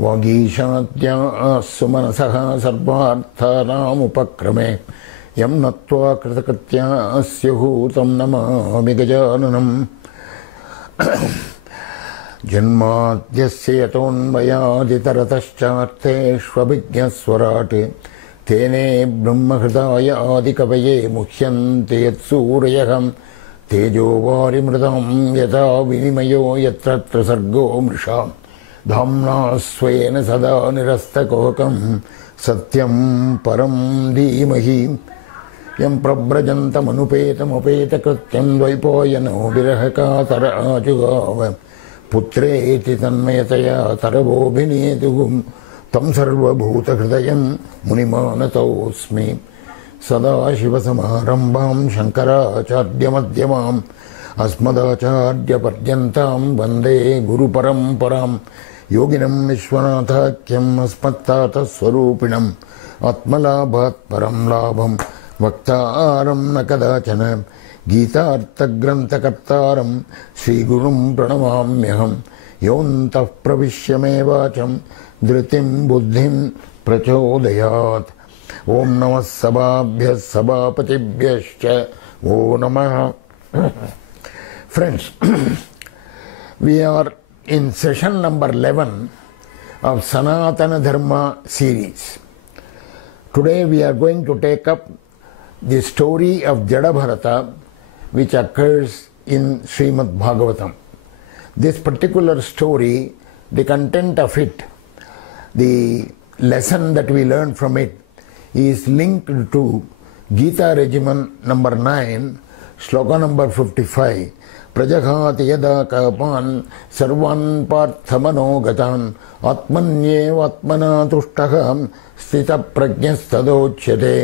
वागीशाद्या सुमनसः सर्वार्थानामुपक्रमे यं नत्वा कृतकृत्या स्युः तं नमामि गजाननम्। जन्माद्यस्य यतोऽन्वयादितरतश्चार्थेष्वभिज्ञस्वराट् तेने ब्रह्महृदाय आदिकवये मुह्यन्ते यत्सूरयः तेजो वारिमृतां यथा विनिमयो यत्र सर्गो मृषा धाम्ना स्वेन सदा निरस्तकोकं सत्यं परं धीमहि यं प्रव्रजन्तमनुपेतमुपेतकृत्यं द्वैपायनो विरहकातर आजुगाव पुत्रेति तन्मयतया तरवोऽभिनेतुः तं सर्वभूतहृदयं मुनिमानतोऽस्मि। सदाशिवसमारम्भां शङ्कराचार्यमध्यमाम् अस्मदाचार्यपर्यन्तां वन्दे गुरुपरम्परां योगिनं विश्वनाथाख्यम् अस्मत्तातस्वरूपिणम् आत्मलाभात् परं लाभं वक्तारं न कदाचन गीतार्थग्रन्थकर्तारं श्रीगुरुं प्रणमाम्यहं। योऽन्तः प्रविश्य मे वाचं धृतिं बुद्धिं प्रचोदयात्। ॐ नमः सभाभ्यः सभापतिभ्यश्च वो नमः। Friends, we are in session number 11 of Sanatana Dharma series. Today we are going to take up the story of Jadabharata, which occurs in Srimad Bhagavatam. This particular story, the content of it, the lesson that we learn from it, is linked to Gita Regimen number 9, sloka number 55. प्रजघाति यदा कापान् सर्वान् पार्थमनोगतान् आत्मन्येवात्मना तुष्टः स्थितप्रज्ञस्तदोच्यते.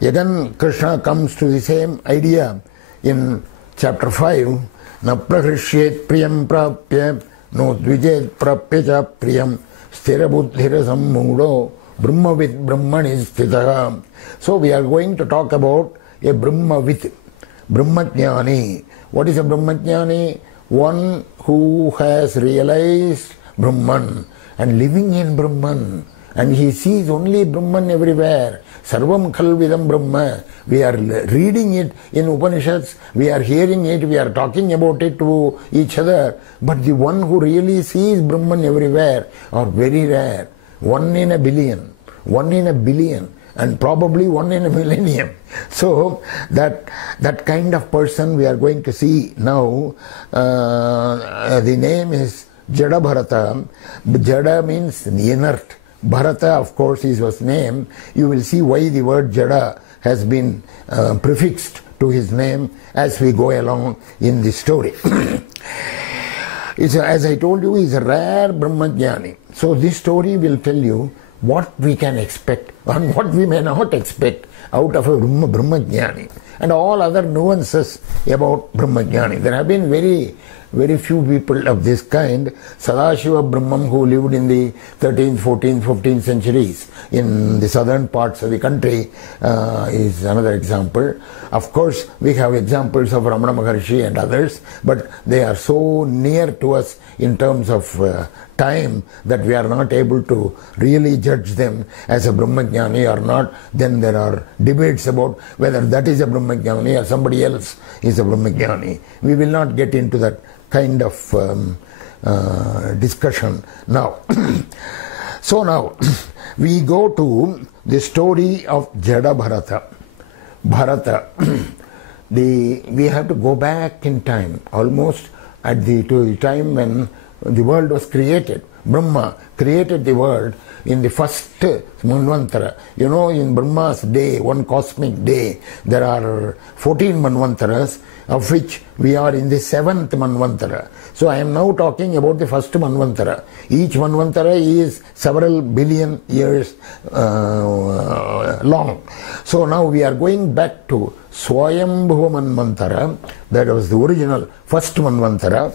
Again, Krishna comes to the same idea in chapter 5. न प्रहृष्येत् प्रियं प्राप्य no द्विजेत् प्राप्य च प्रियं स्थिरबुद्धिरसम्मूढो ब्रह्मविद् ब्रह्मणि स्थितः. So we are going to talk about a Brahmavid, Brahmajnani. What is a Brahmajnani? One who has realized Brahman and living in Brahman, and he sees only Brahman everywhere. Sarvam Khalvidam Brahma. We are reading it in Upanishads, we are hearing it, we are talking about it to each other, but the one who really sees Brahman everywhere are very rare. 1 in a billion, 1 in a billion, and probably 1 in a millennium. So that kind of person we are going to see now. The name is Jadabharata. Jada means inert. Bharata, of course, is his name. You will see why the word Jada has been prefixed to his name as we go along in the story. As I told you, he is a rare Brahmajnani. So this story will tell you what we can expect and what we may not expect out of a Brahmajnani, and all other nuances about Brahmajnani. There have been very few people of this kind. Sadashiva Brahmam, who lived in the 13th, 14th, 15th centuries in the southern parts of the country, is another example. Of course, we have examples of Ramana Maharshi and others, but they are so near to us in terms of time that we are not able to really judge them as a Brahmajnani or not. Then there are debates about whether that is a Brahmajnani or somebody else is a Brahmajnani. We will not get into that kind of discussion now. So now we go to the story of Jadabharata. Bharata. We have to go back in time, almost to the time when the world was created. Brahma created the world in the first Manvantara. You know, in Brahma's day, one cosmic day, there are 14 Manvantaras, of which we are in the 7th Manvantara. So I am now talking about the first Manvantara. Each Manvantara is several billion years long. So now we are going back to Swayambhuva Manvantara. That was the original first Manvantara.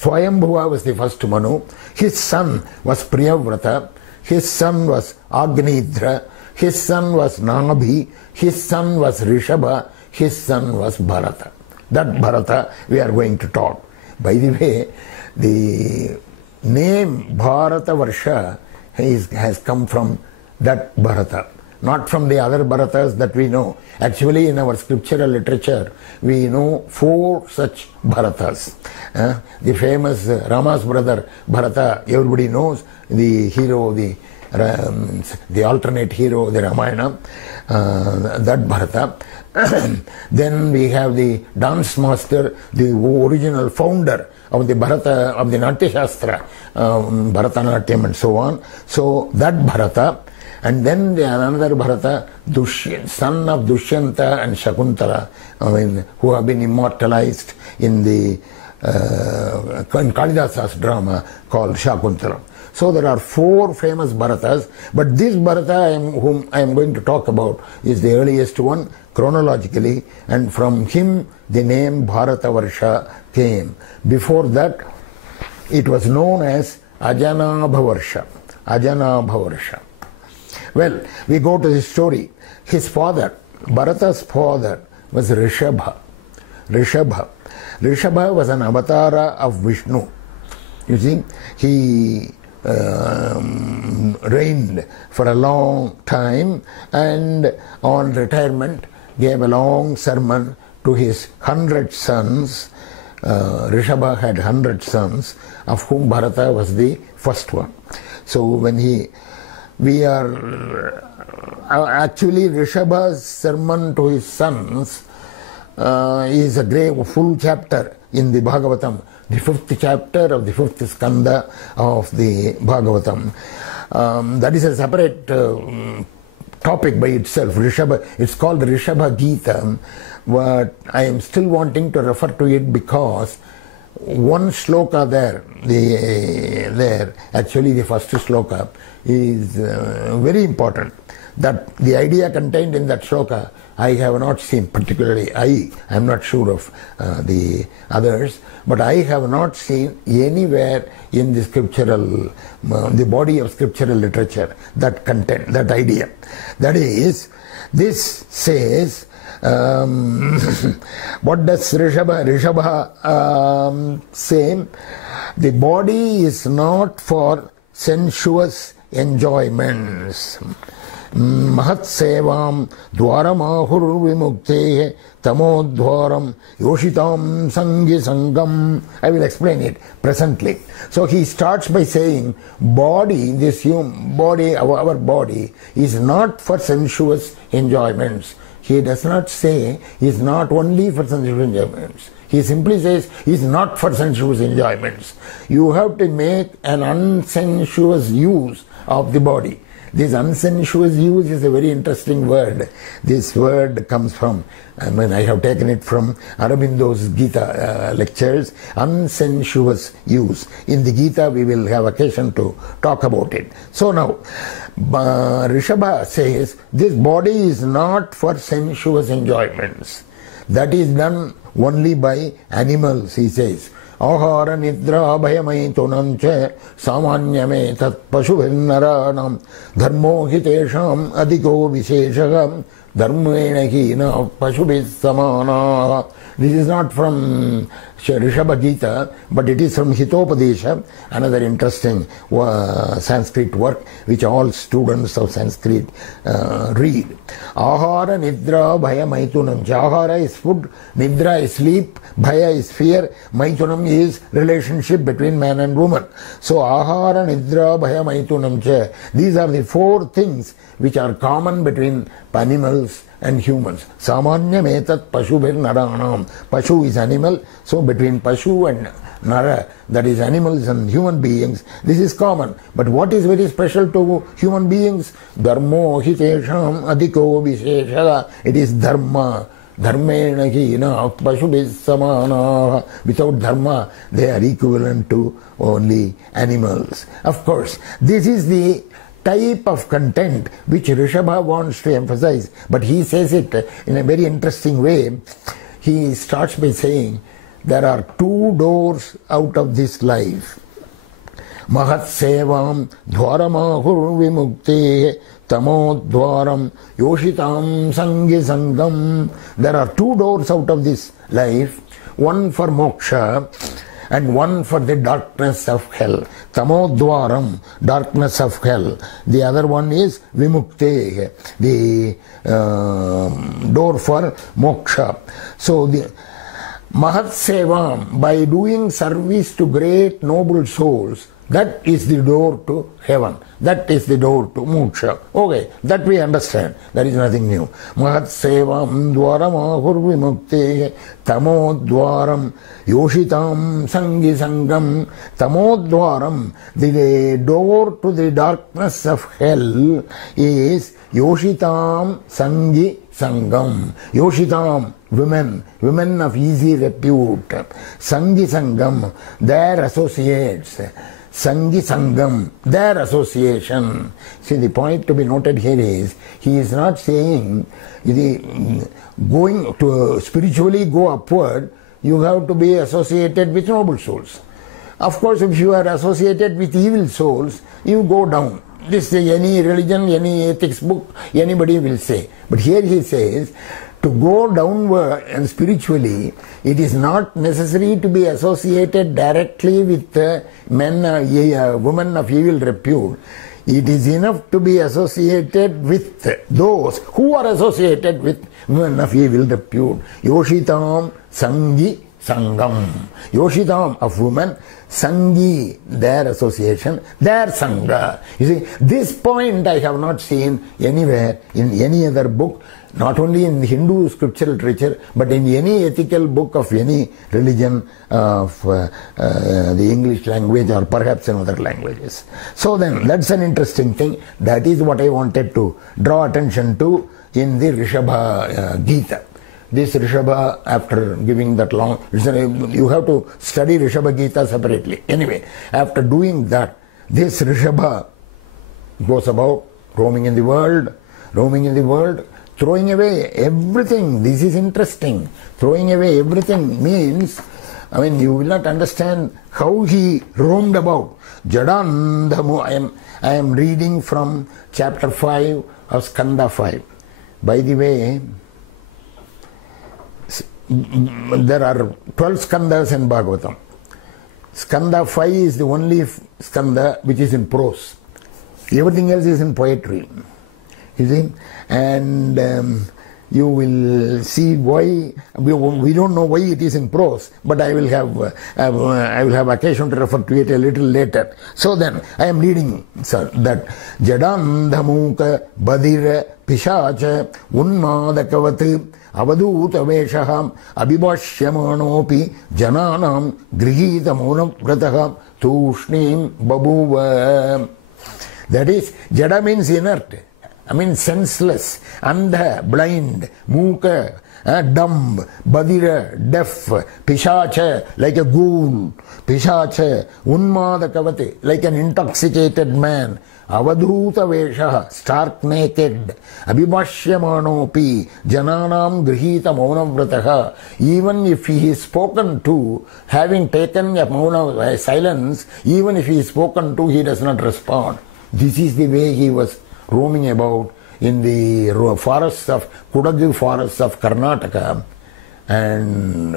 Swayambhuva was the first Manu. His son was Priyavrata. His son was Agnidra. His son was Nabhi. His son was Rishabha. His son was Bharata. That Bharata we are going to talk. By the way, the name Bharata Varsha has come from that Bharata, not from the other Bharatas that we know. Actually, in our scriptural literature, we know 4 such Bharatas. The famous Rama's brother Bharata, everybody knows, the hero, the alternate hero, the Ramayana, that Bharata. Then we have the dance master, the original founder of the Bharata, of the Natya Shastra, Bharatanatyam and so on. So that Bharata. And then another Bharata, son of Dushyanta and Shakuntala, who have been immortalized in the in Kalidasa's drama called Shakuntala. So there are 4 famous Bharatas, but this Bharata whom I am going to talk about is the earliest one chronologically, and from him the name Bharata Varsha came. Before that, it was known as Ajanabha Varsha. Ajanabha Varsha. Well, we go to the story. His father, Bharata's father, was Rishabha. Rishabha was an avatara of Vishnu. You see, he reigned for a long time, and on retirement gave a long sermon to his 100 sons. Rishabha had 100 sons, of whom Bharata was the first one. So when actually Rishabha's sermon to his sons is a full chapter in the Bhagavatam, the 5th chapter of the 5th skanda of the Bhagavatam. That is a separate topic by itself. It's called Rishabha Gita, but I am still wanting to refer to it because one shloka there, actually the first shloka, is very important. That the idea contained in that shloka I have not seen, particularly I am not sure of the others, but I have not seen anywhere in the scriptural, the body of scriptural literature, that content, that idea. That is, this says, what does Rishabha say? The body is not for sensuous enjoyments. Mahat sevam dwaramahur vimukte tamodwaram yoshitam sangi sangam. I will explain it presently. So he starts by saying, body, this human body, our body, is not for sensuous enjoyments. He does not say is not only for sensuous enjoyments. He simply says is not for sensuous enjoyments. You have to make an unsensuous use of the body. This unsensuous use is a very interesting word. This word comes from, I have taken it from Aurobindo's Gita lectures, unsensuous use. In the Gita we will have occasion to talk about it. So now, Rishabha says, this body is not for sensuous enjoyments. That is done only by animals, he says. Ahara nidra bhayamaitunam cha samanyame tat pashuvinnaranam dharmo hitesham adhiko visheshagam dharmena hina pashubhis samana. This is not from Rishabha Gita, but it is from Hitopadesha, another interesting Sanskrit work which all students of Sanskrit read. Ahara nidra bhaya maitunam. Ahara is food, nidra is sleep, bhaya is fear, maitunam is relationship between man and woman. So ahara nidra bhaya maitunam cha. These are the 4 things which are common between animals and humans. Samanya metat pashubhir naranam. Pashu is animal, so between Pashu and Nara, that is animals and human beings, this is common. But what is very special to human beings? Dharmo hitesham adhiko vishesha. It is dharma. Dharmena hina pashubhis samana. Without dharma, they are equivalent to only animals. Of course, this is the type of content which Rishabha wants to emphasize, but he says it in a very interesting way. He starts by saying, there are 2 doors out of this life. Mahat sevam dwaramahur vimukte tamodwaram yoshitam sangi sangam. There are 2 doors out of this life, one for moksha and one for the darkness of hell. Tamodwaram, darkness of hell. The other one is Vimukte, the door for moksha. So the Mahat Sevam, by doing service to great noble souls, that is the door to heaven. That is the door to moksha. Okay, that we understand. That is nothing new. Mahat Sevam Dwaram Ahur Vimukte Tamodwaram Yoshitam Sangi Sangam. Tamodwaram, the door to the darkness of hell, is Yoshitam Sangi Sangam. Yoshitam, women of easy repute. Sangi Sangam, their associates. Sangi Sangam, their association. See, the point to be noted here is, he is not saying going to spiritually go upward, you have to be associated with noble souls. Of course, if you are associated with evil souls, you go down. This is any religion, any ethics book, anybody will say. But here he says, to go downward and spiritually, it is not necessary to be associated directly with women of evil repute. It is enough to be associated with those who are associated with women of evil repute. Yoshitam Sangi Sangam. Yoshitam, of women, Sangi, their association, their Sangha. You see, this point I have not seen anywhere in any other book, not only in Hindu scripture literature, but in any ethical book of any religion of the English language or perhaps in other languages. So then, that's an interesting thing. That is what I wanted to draw attention to in the Rishabha Gita. This Rishabha, after giving that long, you have to study Rishabha Gita separately. Anyway, after doing that, this Rishabha goes about roaming in the world, throwing away everything. This is interesting. Throwing away everything means, you will not understand how he roamed about. Jadandhamu, I am reading from chapter 5 of Skanda 5. By the way, there are 12 skandhas in Bhagavatam. Skanda 5 is the only skanda which is in prose. Everything else is in poetry. You see? And you will see why. We don't know why it is in prose, but I will have occasion to refer to it a little later. So then, I am reading, sir, that Jadandhamuka Badira Pishacha Unmadakavat Avaduta Veshaham Abhibhashyamanopi Jananam Grihita Monavrataha Tushnim Babuva. That is, Jada means inert. Senseless, andha, blind, mooka, dumb, badira, deaf, pishacha, like a ghoul, pishacha, unmadakavate, like an intoxicated man, avadhuta vesha, stark naked, abhibhashyamanopi, jananam grihita maunavrataha. Even if he is spoken to, having taken a mauna silence, even if he is spoken to, he does not respond. This is the way he was roaming about in the forests of Kudagu forests of Karnataka, and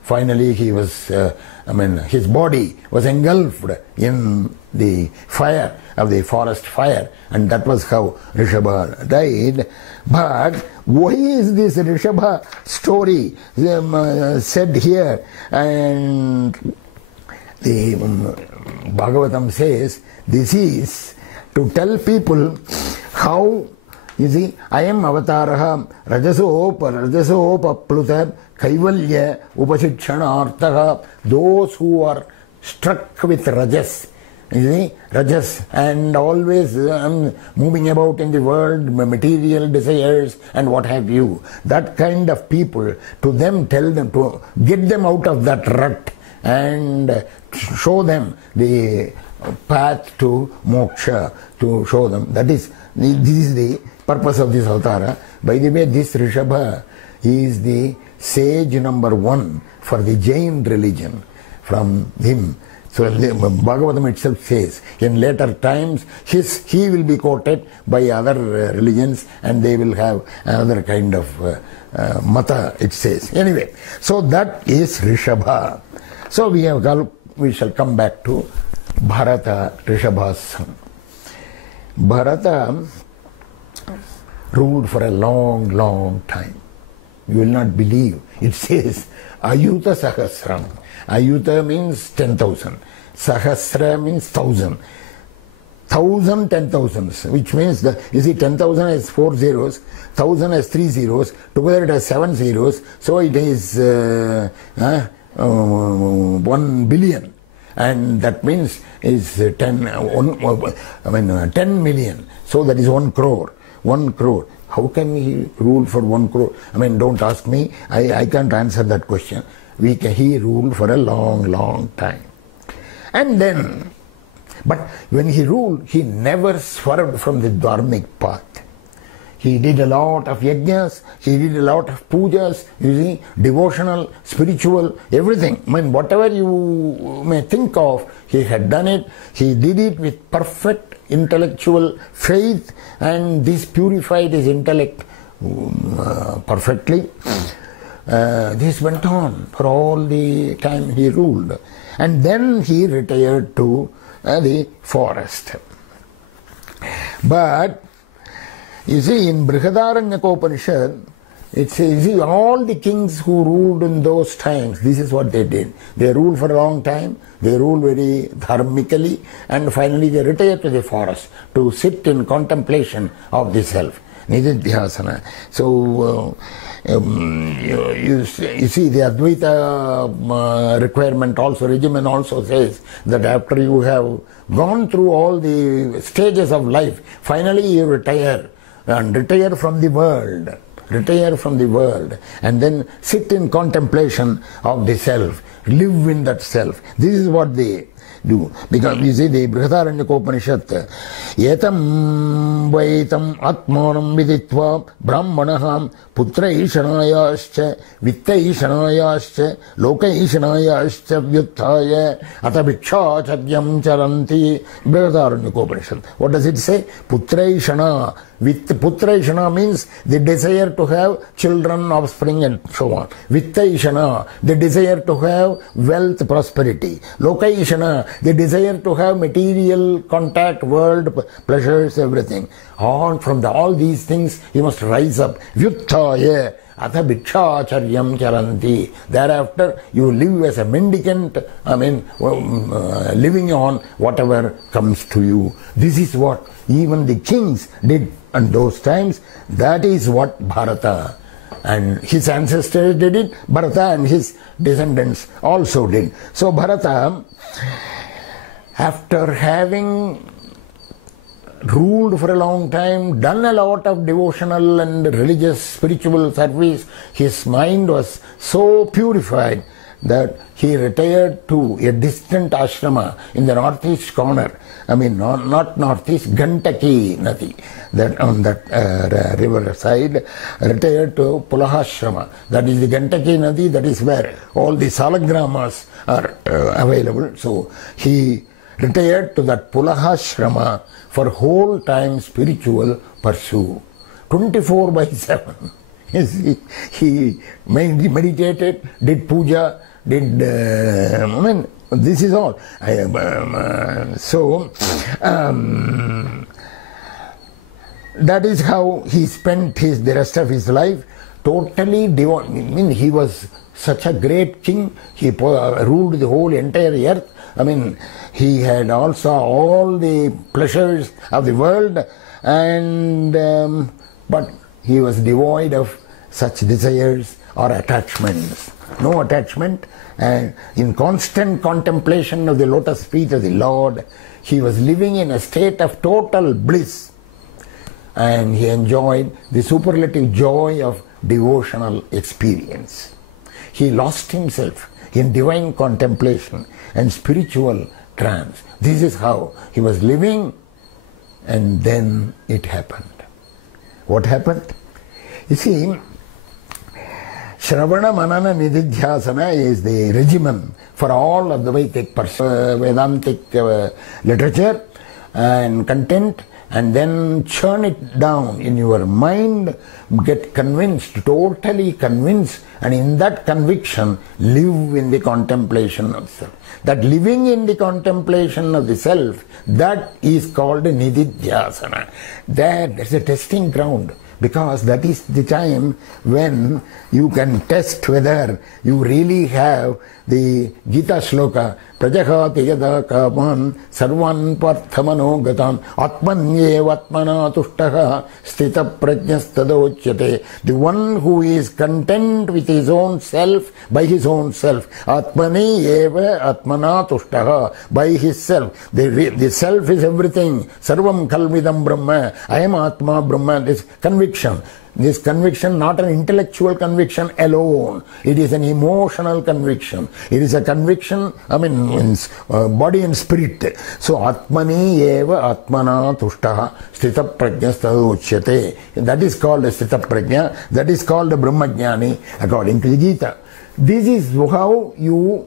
finally he was, his body was engulfed in the fire of the forest fire, and that was how Rishabha died. But why is this Rishabha story said here? And the Bhagavatam says this is to tell people how, you see, I am avataraha rajasopa pluta kaivalya upashichanartaha. Those who are struck with rajas, you see, rajas, and always moving about in the world, material desires and what have you. That kind of people, to them, tell them, to get them out of that rut and show them the path to moksha, to show them. This is the purpose of this avatara. By the way, this Rishabha is the sage number 1 for the Jain religion. From him, so Bhagavatam itself says, in later times, he will be quoted by other religions, and they will have another kind of mata, it says. Anyway, so that is Rishabha. So we shall come back to Bharata, Rishabha's son. Bharata ruled for a long, long time. You will not believe. It says Ayuta Sahasram. Ayuta means 10,000. Sahasra means 1,000. 1,000 10,000s, which means you see 10,000 has 4 zeros, 1,000 has 3 zeros, together it has 7 zeros, so it is 1 billion. And that means is 10 million. So that is 1 crore. 1 crore. How can he rule for 1 crore? I mean, don't ask me. I can't answer that question. He ruled for a long, long time. And then, but when he ruled, he never swerved from the dharmic path. He did a lot of yajnas, he did a lot of pujas, you see, devotional, spiritual, everything. I mean, whatever you may think of, he had done it. He did it with perfect intellectual faith, and this purified his intellect perfectly. This went on for all the time he ruled. And then he retired to the forest. But you see, in Brihadaranyaka it says, you see, all the kings who ruled in those times, this is what they did. They ruled for a long time, they ruled very dharmically, and finally they retired to the forest to sit in contemplation of the self. Nididhyasana. So, you see, the Advaita requirement also, regimen also says that after you have gone through all the stages of life, finally you retire, and retire from the world. Retire from the world and then sit in contemplation of the self, live in that self. This is what they do. Because you see, the Brihadaranyaka Yetam Vaitam Atmanam Viditva Brahmanaham Putraishanayascha Vittaishanayascha Lokaishanayascha Vyuttaya Atabiksha Chadyam Charanti. Brihadaranyaka. What does it say? Putraishana. With Putraishana means the desire to have children, offspring, and so on. Vittaishana, the desire to have wealth, prosperity. Lokaishana, the desire to have material contact, world, pleasures, everything. All these things you must rise up. Vyuttaya atha bhikshacharyam charanti. Thereafter you live as a mendicant, living on whatever comes to you. This is what even the kings did in those times. That is what Bharata and his ancestors did it. Bharata and his descendants also did. So Bharata, after having ruled for a long time, done a lot of devotional and religious spiritual service, his mind was so purified that he retired to a distant ashrama in the northeast corner. Not northeast, Gandaki Nadi, that on that river side, retired to Pulahashrama. That is the Gandaki Nadi, that is where all the salagramas are available. So he retired to that Pulahashrama for whole time spiritual pursuit. 24/7. He meditated, did puja, did, this is all. That is how he spent the rest of his life, totally devout. He was such a great king. He ruled the whole entire earth. He had also all the pleasures of the world, and but he was devoid of such desires or attachments. No attachment, and in constant contemplation of the lotus feet of the Lord, he was living in a state of total bliss, and he enjoyed the superlative joy of devotional experience. He lost himself in divine contemplation and spiritual trance. This is how he was living, and then it happened. What happened? You see, Shravana Manana Nididhyasana is the regimen for all of the Vedic Vedantic literature and content, and then churn it down in your mind, get convinced, totally convinced, and in that conviction live in the contemplation of self. That living in the contemplation of the self, that is called nididhyasana. That's a testing ground, because that is the time when you can test whether you really have the Gita shloka, Prajahati yada kaman sarvan parthamano gatan atmanyeva atmana tushtaha stita prajnastadochyate. The one who is content with his own self, by his own self, atmani eva atmana tushtaha, by his self. The self is everything. Sarvam kalvidam brahma. I am Atma Brahma. This conviction. This conviction, not an intellectual conviction alone. It is an emotional conviction. It is a conviction, body and spirit. So, Atmani eva Atmana tushtaha stita prajnastadu uchyate. That is called stita prajna. That is called Brahmajnani according to the Gita. This is how you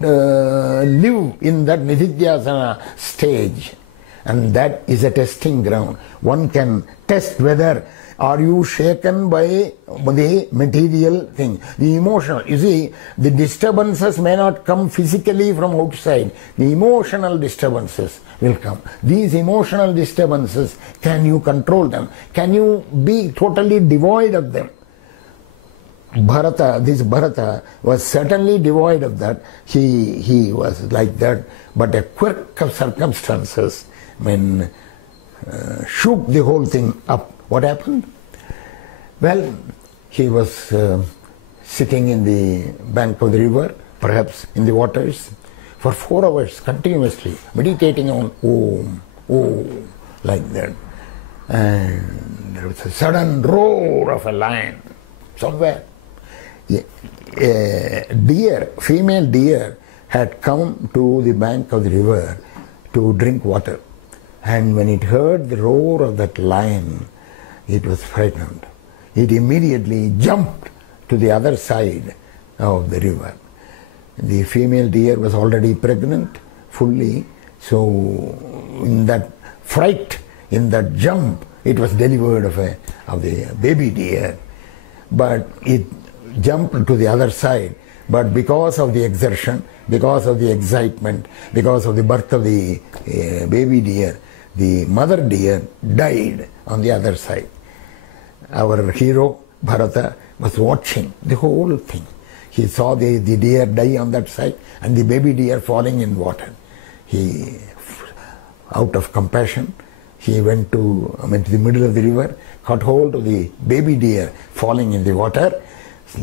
live in that nididhyasana stage. And that is a testing ground. One can test whether are you shaken by the material thing, the emotional. You see, the disturbances may not come physically from outside. The emotional disturbances will come. These emotional disturbances, can you control them? Can you be totally devoid of them? Bharata was certainly devoid of that. He was like that. But a quirk of circumstances, shook the whole thing up. What happened? Well, he was sitting in the bank of the river, perhaps in the waters, for 4 hours continuously, meditating on Om, like that. And there was a sudden roar of a lion somewhere. A deer, female deer, had come to the bank of the river to drink water. And when it heard the roar of that lion, it was frightened. It immediately jumped to the other side of the river. The female deer was already pregnant fully, so in that fright, in that jump, it was delivered of the baby deer. But it jumped to the other side. But because of the exertion, because of the excitement, because of the birth of the baby deer, the mother deer died on the other side. Our hero, Bharata, was watching the whole thing. He saw the deer die on that side and the baby deer falling in water. He, out of compassion, he went to the middle of the river, caught hold of the baby deer falling in the water,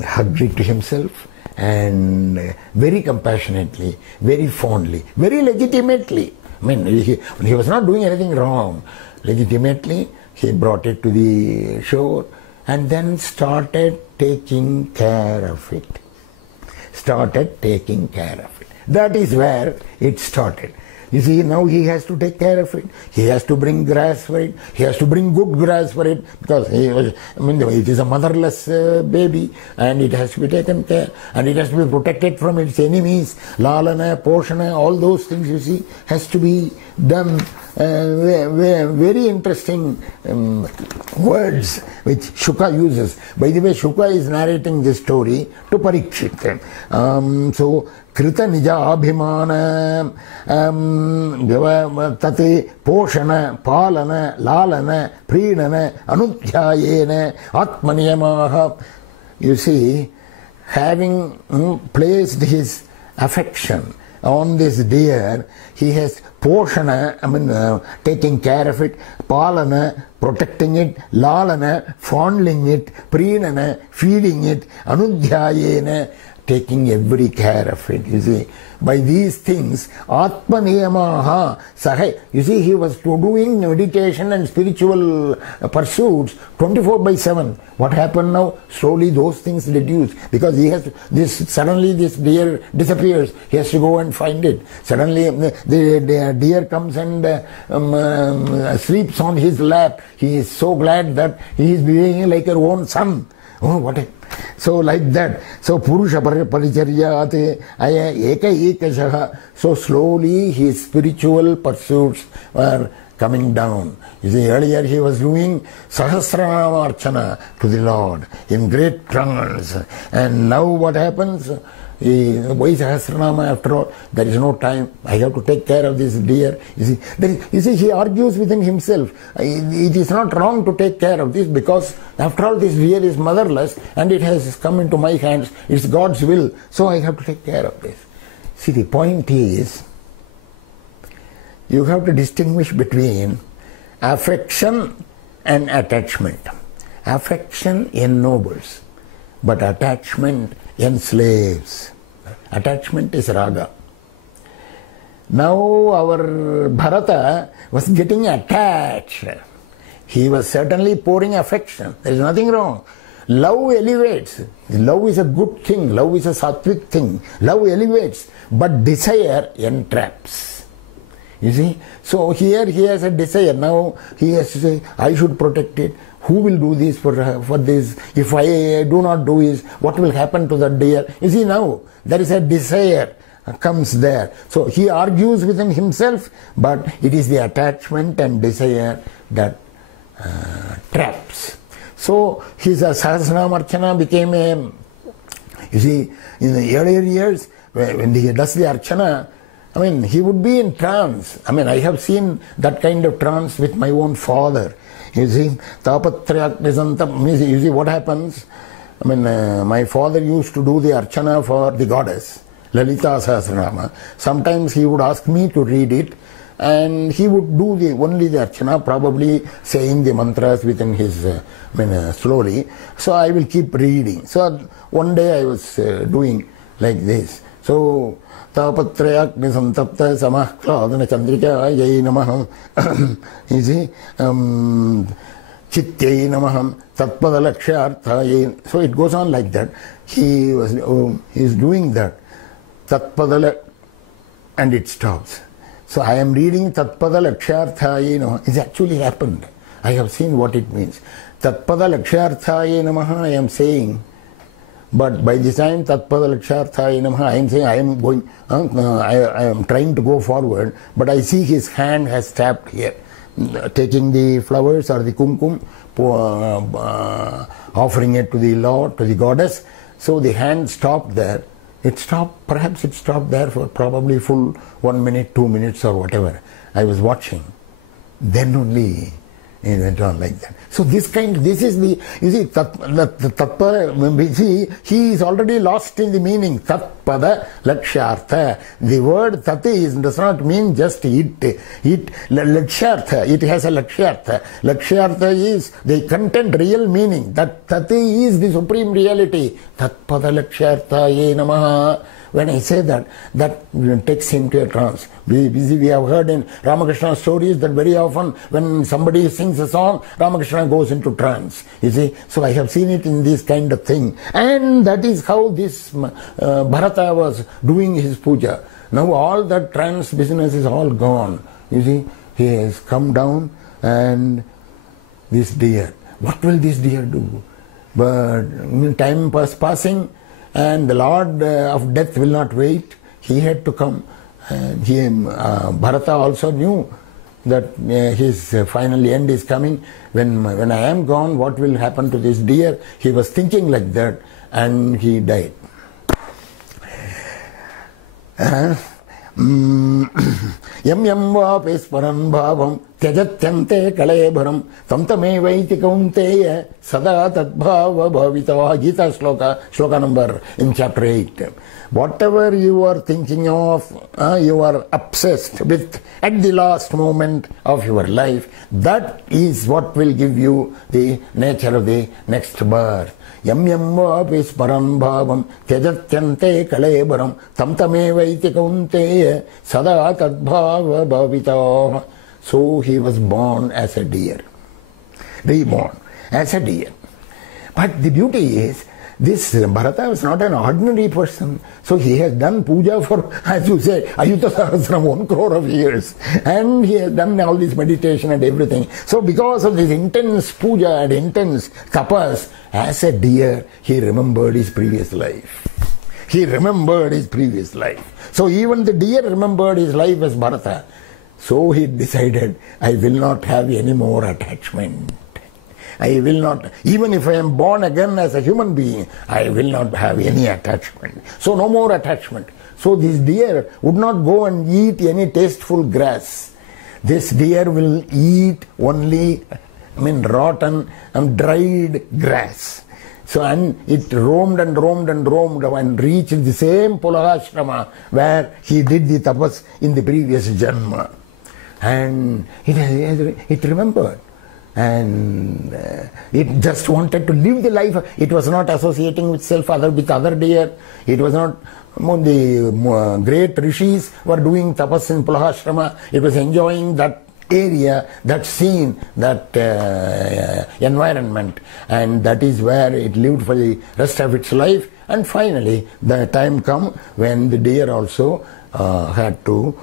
hugged it to himself, and very compassionately, very fondly, very legitimately, he was not doing anything wrong. Legitimately, he brought it to the shore and then started taking care of it. That is where it started. You see, now he has to take care of it. He has to bring grass for it. He has to bring good grass for it, because it is a motherless baby, and it has to be taken care, and it has to be protected from its enemies. Lalana, Poshana, all those things, you see, has to be done. Very interesting words which Shuka uses. By the way, Shuka is narrating this story to Parikshit. So, Krita Nija Abhimana Tate Poshana Palana Lalana Pridana Anudhyayena Atmaniyamaha. You see, having placed his affection on this deer, he has Poshana, taking care of it, Palana, protecting it, Lalana, fondling it, Pridana, feeding it, Anudhyayena, taking every care of it. You see, by these things, Atmaniyamaha Sahai. You see, he was doing meditation and spiritual pursuits 24/7. What happened now? Slowly those things reduce, because he has to, suddenly this deer disappears. He has to go and find it. Suddenly the deer comes and sleeps on his lap. He is so glad that he is behaving like her own son. Oh, what a... So like that. So Purusha Paricharyate Aya Eka Ekashaha. So slowly his spiritual pursuits were coming down. You see, earlier he was doing Sahasranama Archana to the Lord in great trance. And now what happens? Why Sahasranama after all? There is no time. I have to take care of this deer. You see, he argues within himself. It is not wrong to take care of this because after all this deer is motherless and it has come into my hands. It's God's will. So I have to take care of this. See, the point is, you have to distinguish between affection and attachment. Affection ennobles, but attachment enslaves. Attachment is raga. Now our Bharata was getting attached. He was certainly pouring affection. There is nothing wrong. Love elevates. Love is a good thing. Love is a sattvic thing. Love elevates, but desire entraps. You see, so here he has a desire. Now he has to say, I should protect it. Who will do this for this? If I do not do this, what will happen to the deer? You see, now there is a desire comes there. So he argues within himself, but it is the attachment and desire that traps. So his Sahasranama Archana became a, you see, in the earlier years, when he does the Archana, I mean, he would be in trance. I mean, I have seen that kind of trance with my own father. You see, you see what happens? I mean, my father used to do the Archana for the goddess, Lalita Sahasranama. Sometimes he would ask me to read it, and he would do only the Archana, probably saying the mantras within his, slowly. So I will keep reading. So one day I was doing like this. So, Tapatrayakni Santapta Samah Kladana Chandrika Yai Namaham. You see, Chityai Namaham Tatpada Lakshyartha. So it goes on like that. He is doing that. Tatpada and it stops. So I am reading Tatpada Lakshyartha Namaha. It actually happened. I have seen what it means. Tatpada Lakshyartha Namaha I am saying. But by this time, Tatpada Lakshyarthaya Namaha, I am saying I am going, I am trying to go forward, but I see his hand has tapped here, taking the flowers or the kumkum, offering it to the Lord, to the goddess. So the hand stopped there. It stopped, perhaps it stopped there for probably full 1 minute, 2 minutes or whatever. I was watching. Then only it went on like that. So this is the, you see, Tatpada, see, he is already lost in the meaning. Tatpada Lakshyartha. The word Tati does not mean just it. Lakshyartha, it has a Lakshyartha. Lakshyartha is the content, real meaning. That Tati is the supreme reality. Tatpada Lakshyartha Ye Namaha. When I say that, that takes him to a trance. We have heard in Ramakrishna stories that very often when somebody sings a song, Ramakrishna goes into trance. You see, so I have seen it in this kind of thing. And that is how this Bharata was doing his puja. Now all that trance business is all gone. You see, he has come down and this deer. What will this deer do? But time was passing, and the Lord of death will not wait. He had to come. And Bharata also knew that his final end is coming. When I am gone, what will happen to this deer? He was thinking like that, and he died. Yam vapesparam bhavam tyajatyante kalebharam tamtame vaiti kaunteya sada tadbhava bhavitava. Gita shloka number in chapter 8. Whatever you are thinking of, you are obsessed with at the last moment of your life, that is what will give you the nature of the next birth. Yam vapesparam bhavam tyajatyante kalebharam tamtame vaiti kaunteya sada tadbhava bhavitava. So he was born as a deer, reborn as a deer. But the beauty is, this Bharata was not an ordinary person. So he has done puja for, as you say, Ayuta Sahasram, 1 crore of years. And he has done all this meditation and everything. So because of this intense puja and intense tapas, as a deer, he remembered his previous life. He remembered his previous life. So even the deer remembered his life as Bharata. So he decided, I will not have any more attachment. I will not, even if I am born again as a human being, I will not have any attachment. So no more attachment. So this deer would not go and eat any tasteful grass. This deer will eat only, rotten and dried grass. So, and it roamed and roamed and roamed and reached the same Pulahashrama where he did the tapas in the previous janma. And it remembered. And it just wanted to live the life. It was not associating with other deer. It was not, the great rishis were doing tapas in Pulahashrama. It was enjoying that area, that scene, that environment, and that is where it lived for the rest of its life. And finally the time come when the deer also had to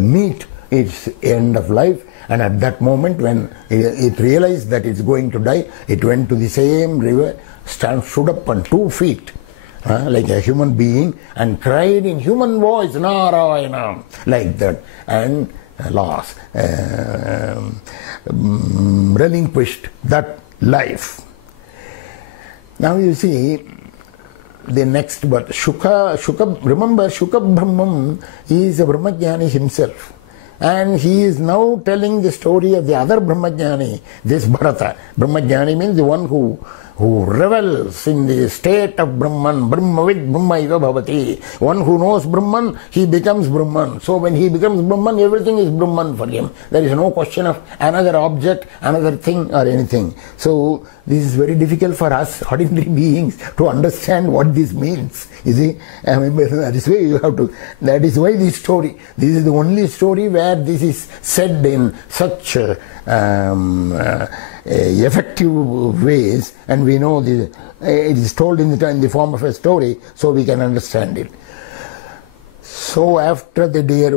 meet its end of life. And at that moment, when it realized that it's going to die, it went to the same river, stood up on 2 feet like a human being and cried in human voice, Narayana, like that, and lost, relinquished that life. Now you see the next birth. Remember, Shuka Brahman is a Brahmajnani himself. And he is now telling the story of the other Brahmajnani, this Bharata. Brahmajnani means the one who revels in the state of Brahman, Brahmavid Brahmaiva Bhavati. One who knows Brahman, he becomes Brahman. So when he becomes Brahman, everything is Brahman for him. There is no question of another object, another thing or anything. So this is very difficult for us ordinary beings to understand what this means. You see, that is why you have to, that is why this story, this is the only story where this is said in such effective ways, and we know it is told in the form of a story, so we can understand it. So after the deer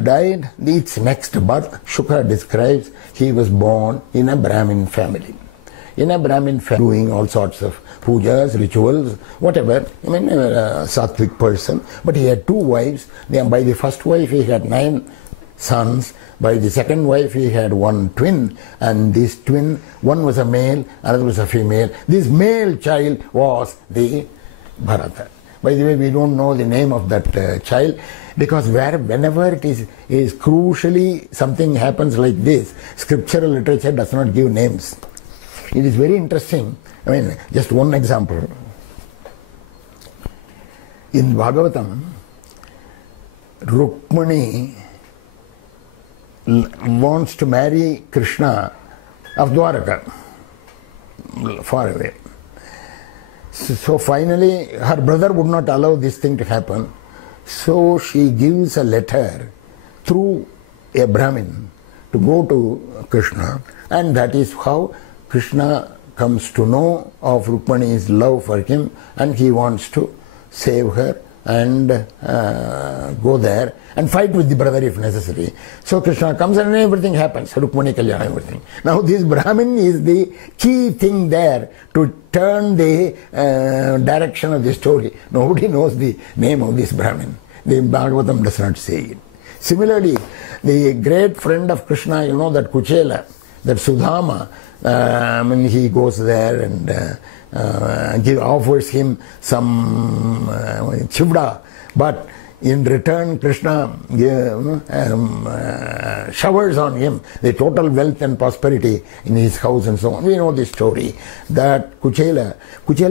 died, its next birth, Shuka describes, he was born in a Brahmin family. In a Brahmin family, doing all sorts of pujas, rituals, whatever, a sattvic person, but he had 2 wives. By the first wife he had 9 sons. By the second wife he had 1 twin, and this twin, one was a male, another was a female. This male child was the Bharata. By the way, we don't know the name of that child, because whenever it is crucially something happens like this, scriptural literature does not give names. It is very interesting. Just one example. In Bhagavatam, Rukmani wants to marry Krishna of Dwaraka, far away. So finally her brother would not allow this thing to happen. So she gives a letter through a Brahmin to go to Krishna, and that is how Krishna comes to know of Rukmani's love for him, and he wants to save her and go there and fight with the brother if necessary. So Krishna comes and everything happens, Rukmani Kalyana, everything. Now this Brahmin is the key thing there to turn the direction of the story. Nobody knows the name of this Brahmin. The Bhagavatam does not say it. Similarly, the great friend of Krishna, you know, that Kuchela, that Sudama, he goes there and offers him some chivda, but in return Krishna showers on him the total wealth and prosperity in his house and so on. We know this story, that Kuchela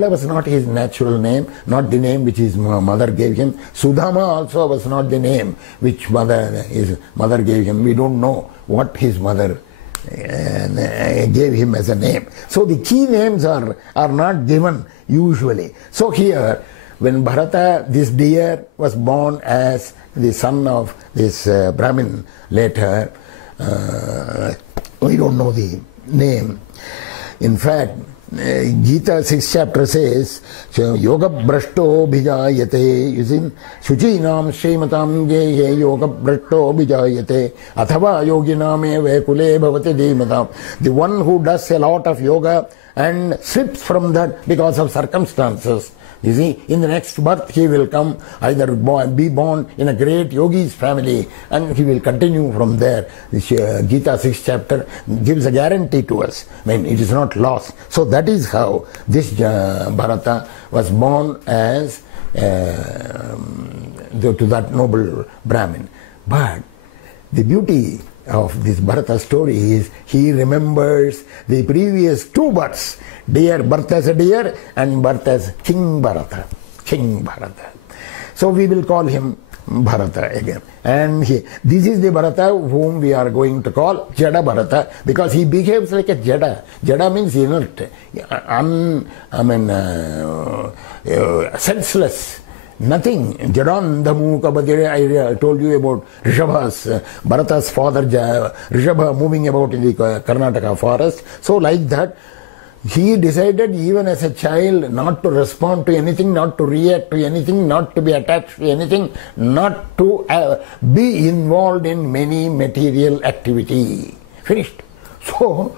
was not his natural name, not the name which his mother gave him. Sudama also was not the name which his mother gave him. We don't know what his mother gave him as a name. So the key names are not given usually. So here, when Bharata, this deer, was born as the son of this Brahmin later, we don't know the name. In fact, Gita 6th chapter says, Yoga Brashto Bijayate, you see, Shuchinam Shrimatam Gehe Yoga Brashto Bijayate, Athava Yoginame Vekule Bhavate Dhimatam. The one who does a lot of yoga and slips from that because of circumstances. You see, in the next birth he will come, either be born in a great yogi's family, and he will continue from there. This Gita 6th chapter gives a guarantee to us. I mean, it is not lost. So that is how this Bharata was born as to that noble Brahmin. But the beauty of this Bharata story is he remembers the previous two births, birth as a deer and birth as King Bharata. King Bharata. So we will call him Bharata again. And this is the Bharata whom we are going to call Jada Bharata, because he behaves like a Jada. Jada means inert, senseless. Nothing. Jadandhamuka Badire, I told you about Bharata's father, Rishabha, moving about in the Karnataka forest. So like that, he decided even as a child not to respond to anything, not to react to anything, not to be attached to anything, not to be involved in many material activity. Finished. So,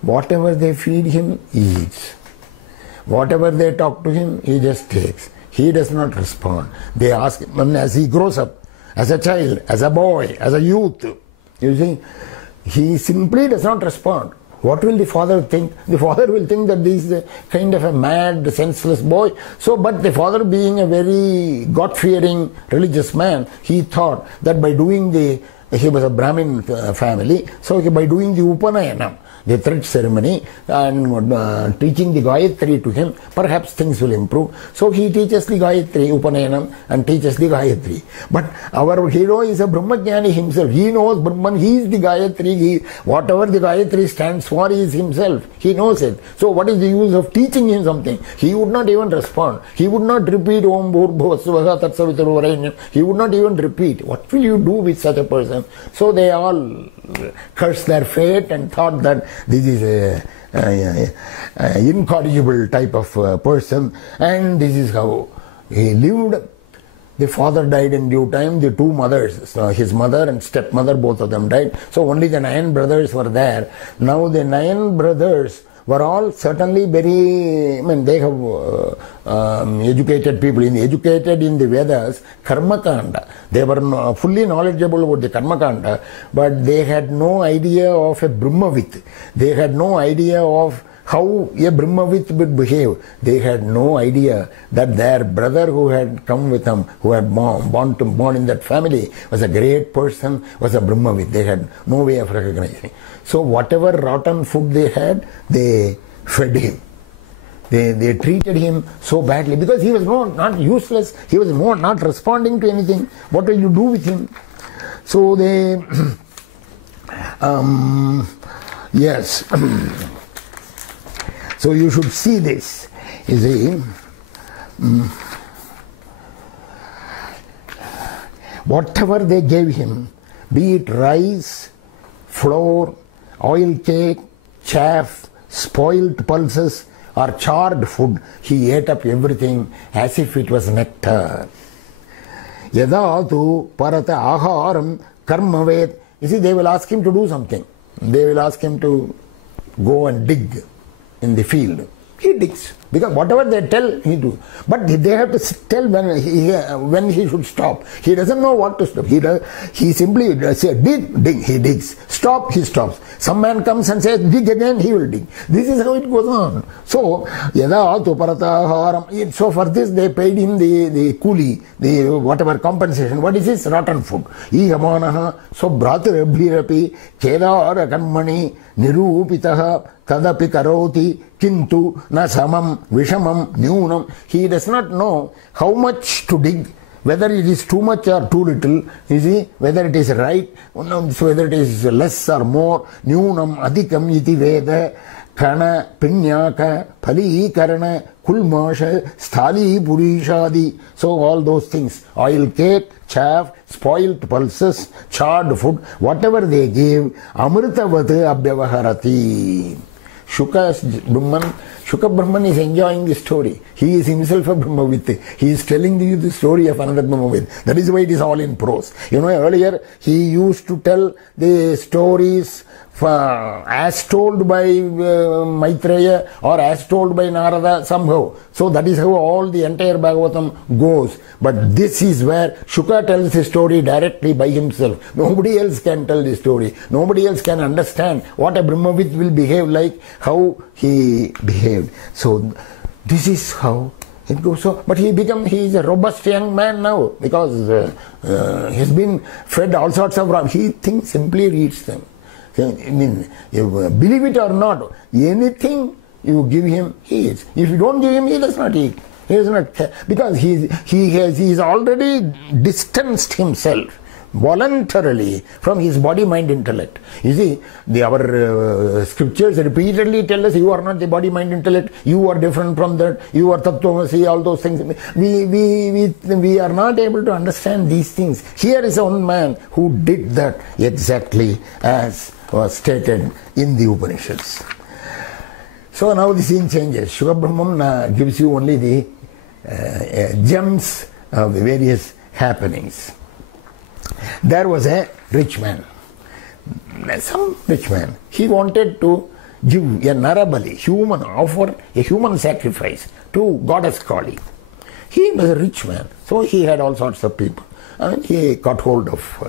whatever they feed him, he eats. Whatever they talk to him, he just takes. He does not respond. They ask him as he grows up, as a child, as a boy, as a youth. You see, he simply does not respond. What will the father think? The father will think that this is a kind of a mad, senseless boy. So, but the father, being a very God-fearing religious man, he thought that by doing he was a Brahmin family, so by doing the Upanayana, the thread ceremony, and teaching the Gayatri to him, perhaps things will improve. So he teaches the Gayatri, Upanayanam, and teaches the Gayatri. But our hero is a Brahmajnani himself. He knows Brahman, he is the Gayatri. Whatever the Gayatri stands for, he is himself. He knows it. So what is the use of teaching him something? He would not even respond. He would not repeat Om Bhurbhuvasvaha Tatsavitruvarenyam. He would not even repeat. What will you do with such a person? So they all cursed their fate and thought that this is a incorrigible type of person, and this is how he lived. The father died in due time. The two mothers, his mother and stepmother, both of them died. So only the 9 brothers were there. Now the 9 brothers were all certainly very, they have educated people, educated in the Vedas, Karmakanda. They were fully knowledgeable about the Karmakanda, but they had no idea of a Brahmavit. They had no idea of how a Brahmavit would behave. They had no idea that their brother who had come with them, who had born in that family, was a great person, was a Brahmavit. They had no way of recognizing. So whatever rotten food they had, they fed him. They treated him so badly because he was not useless. He was not responding to anything. What will you do with him? So they, yes. So you should see this. You see, whatever they gave him, be it rice, flour, oil cake, chaff, spoiled pulses, or charred food, he ate up everything as if it was nectar. Yada tu parata aharam karmavet. You see, they will ask him to do something. They will ask him to go and dig in the field. He digs. Because whatever they tell, he do. But they have to tell when he should stop. He doesn't know what to stop. He simply says, dig, he digs. Stop, he stops. Some man comes and says, dig again, he will dig. This is how it goes on. So, so for this they paid him the kuli, the whatever compensation. What is this? Rotten food. So, Bhratirabhirapi, Kedara Karmani, Nirupitaha, Tadapi Karoti, Kintu, Na Samam, Vishamam, Nyunam. He does not know how much to dig, whether it is too much or too little, you see, whether it is right, whether it is less or more. Nyunam, Adhikam iti Veda, Kana, Pinyaka, Pali Karana, Kulmasha, Sthali Purishadi. So all those things, oil cake, chaff, spoiled pulses, charred food, whatever they gave, Amritavate Abhyavaharati. Shuka Brahman is enjoying the story. He is himself a Brahmavit. He is telling you the story of another Brahmavit. That is why it is all in prose. You know, earlier he used to tell the stories as told by Maitreya or as told by Narada somehow. So that is how all the entire Bhagavatam goes. But this is where Shuka tells the story directly by himself. Nobody else can tell the story. Nobody else can understand what a Brahmavid will behave like, how he behaved. So this is how it goes. So, but he is a robust young man now because he's been fed all sorts of he thinks, simply reads them. I mean, believe it or not, anything you give him, he eats. If you don't give him, he does not eat. He does not care. Because he has already distanced himself voluntarily from his body, mind, intellect. You see, our scriptures repeatedly tell us, you are not the body, mind, intellect, you are different from that, you are Tattvamasi, all those things. We are not able to understand these things. Here is one man who did that exactly as was stated in the Upanishads. So now the scene changes. Shukabrahman gives you only the gems of the various happenings. There was a rich man, some rich man. He wanted to give a Narabali, offer a human sacrifice to goddess Kali. He was a rich man, so he had all sorts of people. He got hold of, for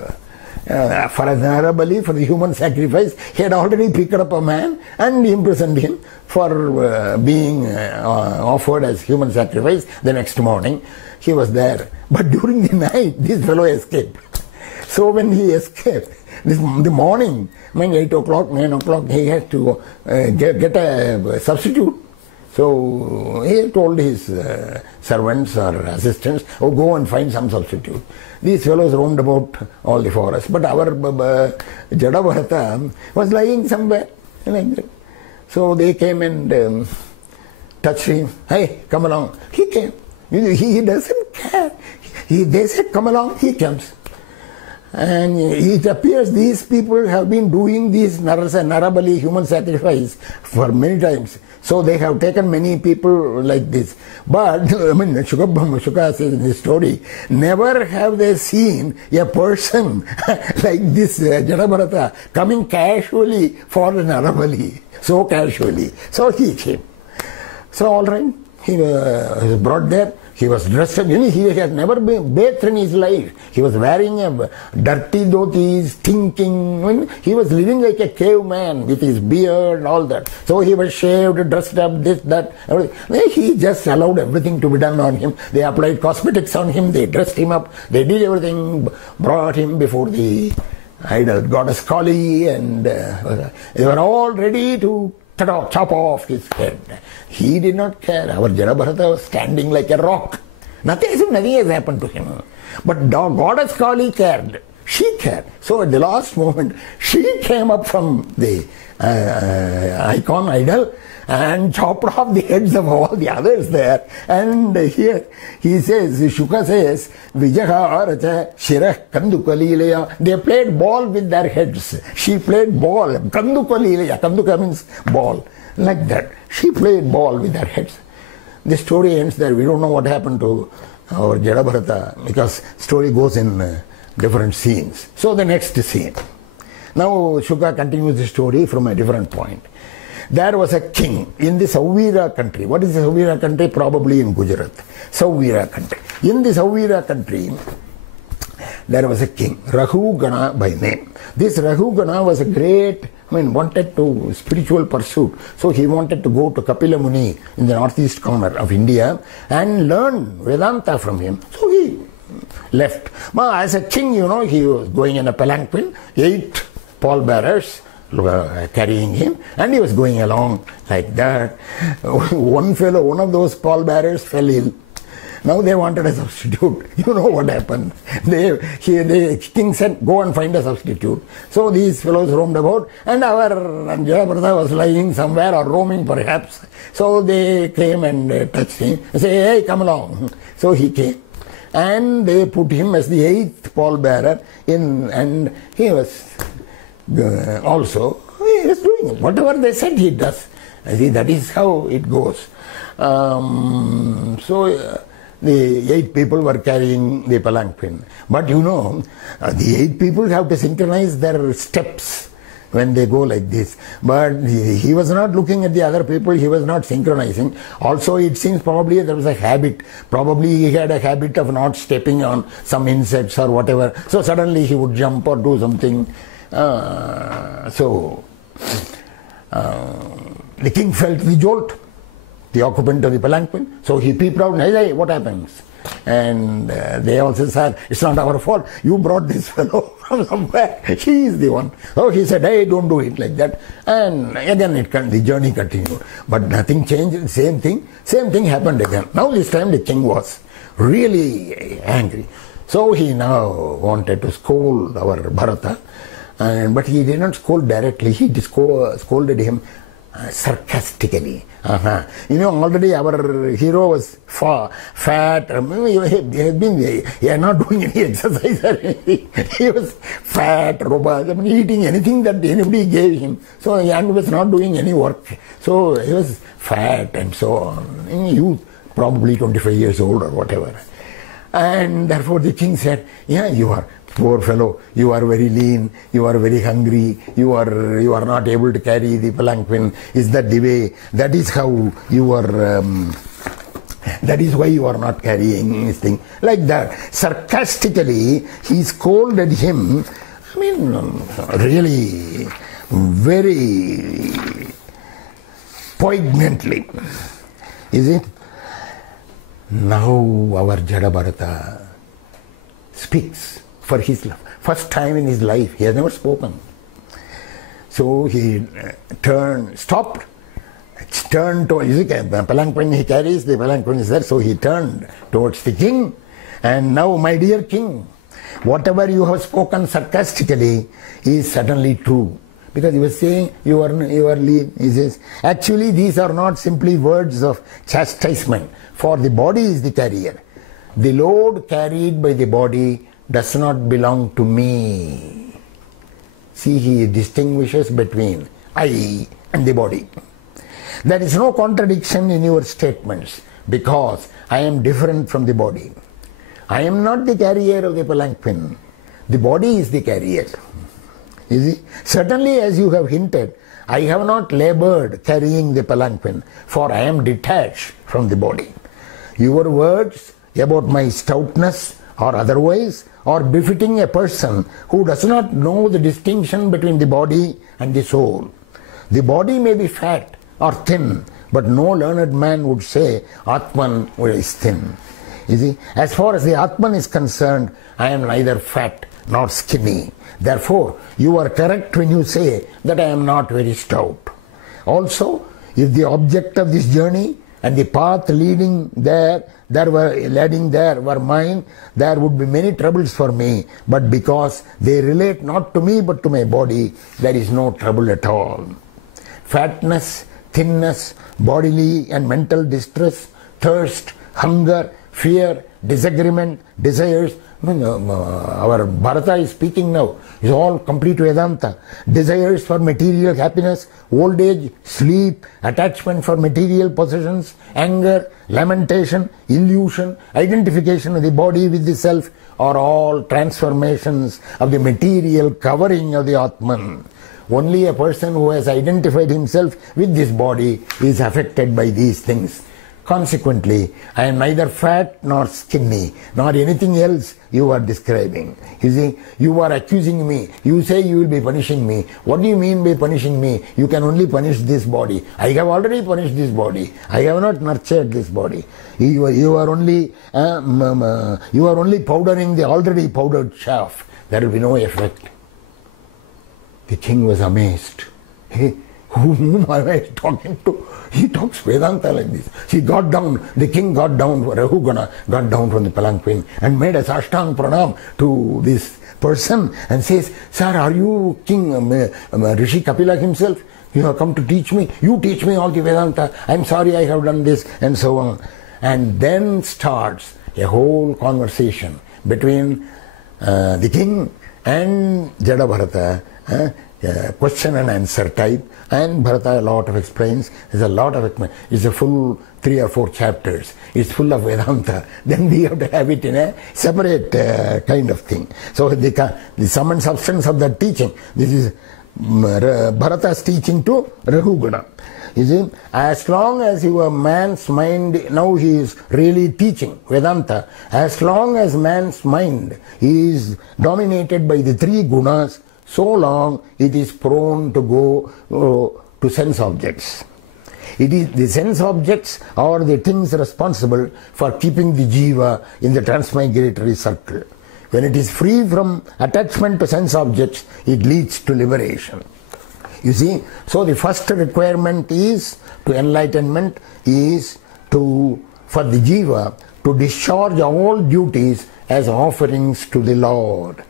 a Narabali, for the human sacrifice, he had already picked up a man and imprisoned him for being offered as human sacrifice. The next morning, he was there. But during the night, this fellow escaped. So when he escaped, the morning, 8 o'clock, 9 o'clock, he had to get a substitute. So he told his servants or assistants, go and find some substitute. These fellows roamed about all the forest. But our Jadabharata was lying somewhere like that. So they came and touched him. Hey, come along. He came. He doesn't care. They said, come along. He comes. And it appears these people have been doing this Narabali, human sacrifice, for many times. So they have taken many people like this. But, Shuka says in this story, never have they seen a person like this Jadabharata coming casually for the Narabali. So casually. So he came. So all right, he was brought there. He was dressed up, he had never been bathed in his life. He was wearing a dirty dhotis, stinking. He was living like a caveman with his beard and all that. So he was shaved, dressed up, this, that. He just allowed everything to be done on him. They applied cosmetics on him, they dressed him up, they did everything, brought him before the idol goddess Kali, and they were all ready to chop off his head. He did not care. Our Jadabharata was standing like a rock. Nothing has happened to him. But goddess Kali cared. She cared. So at the last moment, she came up from the idol and chopped off the heads of all the others there. And here he says, Shuka says, Vijaha Aracha Shirah Kandukalileya. They played ball with their heads. She played ball. Kandukalileya. Kanduka means ball. Like that. She played ball with their heads. The story ends there. We don't know what happened to our Jadabharata because story goes in different scenes. So the next scene. Now Shuka continues the story from a different point. There was a king in the Sauvira country. What is the Sauvira country? Probably in Gujarat. Sauvira country. In the Sauvira country, there was a king, Rahugana by name. This Rahugana was a great, wanted to spiritual pursuit. So he wanted to go to Kapila Muni in the northeast corner of India and learn Vedanta from him. So he left. As a king, he was going in a palanquin, 8 pallbearers carrying him, and he was going along like that. One fellow, one of those pallbearers fell ill. Now they wanted a substitute. You know what happened. The king said, go and find a substitute. So these fellows roamed about, and our Jayabharata was lying somewhere or roaming perhaps. So they came and touched him and said, hey, come along. So he came. And they put him as the 8th pallbearer in, and he was also, he was doing it. Whatever they said, he does. See, that is how it goes. The 8 people were carrying the palanquin. But the 8 people have to synchronize their steps. when they go like this. But he was not looking at the other people, he was not synchronizing. Also, it seems probably there was a habit. Probably he had a habit of not stepping on some insects or whatever. So suddenly he would jump or do something. The king felt the jolt, the occupant of the palanquin. So he peeped out and, hey, what happens? And they also said, it's not our fault. You brought this fellow from somewhere. He is the one. So he said, hey, don't do it like that. And again, the journey continued. But nothing changed. Same thing happened again. Now this time the king was really angry. So he now wanted to scold our Bharata. But he did not scold directly. He scolded him sarcastically. You know, already our hero was fat. He had not doing any exercise or anything. He was fat, robust, eating anything that anybody gave him. So he was not doing any work. So he was fat and so on. In youth, probably 25 years old or whatever. And therefore the king said, yeah, you are poor fellow, you are very lean, you are very hungry, you are not able to carry the palanquin. Is that the way? That is how you are, that is why you are not carrying this thing. Like that. Sarcastically, he scolded him, I mean, really very poignantly. Is it? Now our Jada Bharata speaks for his first time in his life. He has never spoken. So he stopped, turned to the palanquin he carries, the palanquin is there, so he turned towards the king. And now, my dear king, whatever you have spoken sarcastically is certainly true. Because he was saying, you are lean. He says, actually these are not simply words of chastisement, for the body is the carrier. The load carried by the body does not belong to me. See, he distinguishes between I and the body. There is no contradiction in your statements, because I am different from the body. I am not the carrier of the palanquin. The body is the carrier. You see? Certainly, as you have hinted, I have not labored carrying the palanquin, for I am detached from the body. Your words about my stoutness or otherwise are befitting a person who does not know the distinction between the body and the soul. The body may be fat or thin, but no learned man would say Atman is thin. You see, as far as the Atman is concerned, I am neither fat nor skinny. Therefore, you are correct when you say that I am not very stout. Also, if the object of this journey and the path leading there were mine, there would be many troubles for me. But because they relate not to me but to my body, there is no trouble at all. Fatness, thinness, bodily and mental distress, thirst, hunger, fear, disagreement, desires. Our Bharata is speaking now. It's all complete Vedanta. Desires for material happiness, old age, sleep, attachment for material possessions, anger, lamentation, illusion, identification of the body with the self are all transformations of the material covering of the Atman. Only a person who has identified himself with this body is affected by these things. Consequently, I am neither fat nor skinny, nor anything else you are describing. You see, you are accusing me. You say you will be punishing me. What do you mean by punishing me? You can only punish this body. I have already punished this body. I have not nurtured this body. You are only powdering the already powdered chaff. There will be no effect. The king was amazed. Whom am I talking to? He talks Vedanta like this. He got down, the king got down, Rahugana got down from the palanquin and made a sashtang pranam to this person and says, Sir, are you King Rishi Kapila himself? You have come to teach me. You teach me all the Vedanta. I am sorry I have done this, and so on. And then starts a whole conversation between the king and Jada Bharata. Question and answer type, and Bharata a lot of explains. There's a lot of it. It's a full 3 or 4 chapters. It's full of Vedanta. Then we have to have it in a separate kind of thing. So the sum and substance of that teaching. This is Bharata's teaching to Rahugana. You see, as long as your man's mind, now he is really teaching Vedanta, as long as man's mind is dominated by the three gunas, so long it is prone to go to sense objects. It is the sense objects or the things responsible for keeping the jiva in the transmigratory circle. When it is free from attachment to sense objects, it leads to liberation. You see, so the first requirement is to enlightenment is for the jiva to discharge all duties as offerings to the Lord.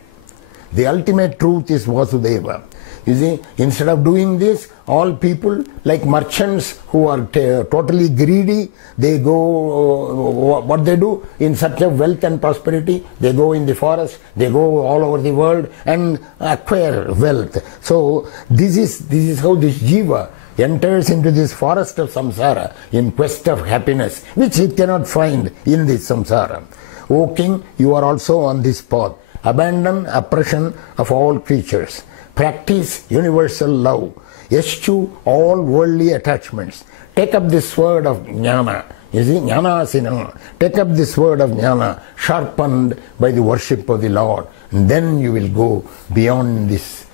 The ultimate truth is Vasudeva. You see, instead of doing this, all people like merchants who are totally greedy, they go, what they do in search of wealth and prosperity, they go in the forest, they go all over the world and acquire wealth. So this is how this jiva enters into this forest of samsara in quest of happiness, which it cannot find in this samsara. O king, you are also on this path. Abandon oppression of all creatures. Practice universal love. Eschew all worldly attachments. Take up this sword of jnana. You see, jnana asina. Take up this sword of jnana, sharpened by the worship of the Lord. And then you will go beyond this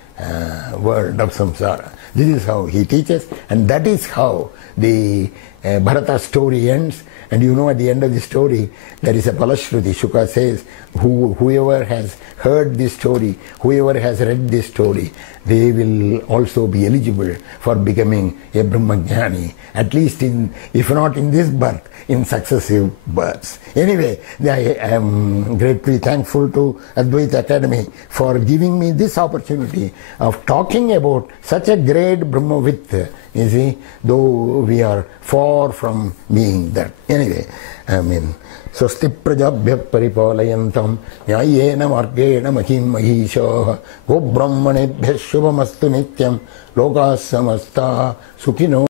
world of samsara. This is how he teaches, and that is how the Bharata story ends. And you know, at the end of the story, there is a Palashruti. Shuka says, whoever has heard this story, whoever has read this story, they will also be eligible for becoming a Brahmajnani, at least if not in this birth, in successive births. Anyway, I am greatly thankful to Advaita Academy for giving me this opportunity of talking about such a great Brahmavit, you see, though we are far from being that. Anyway, I mean, स्वस्ति प्रजाभ्यः परिपालयन्तां न्याय्येन मार्गेण महीं महीषाः गोब्राह्मणेभ्यः शुभमस्तु नित्यं लोकाः समस्ताः सुखिनो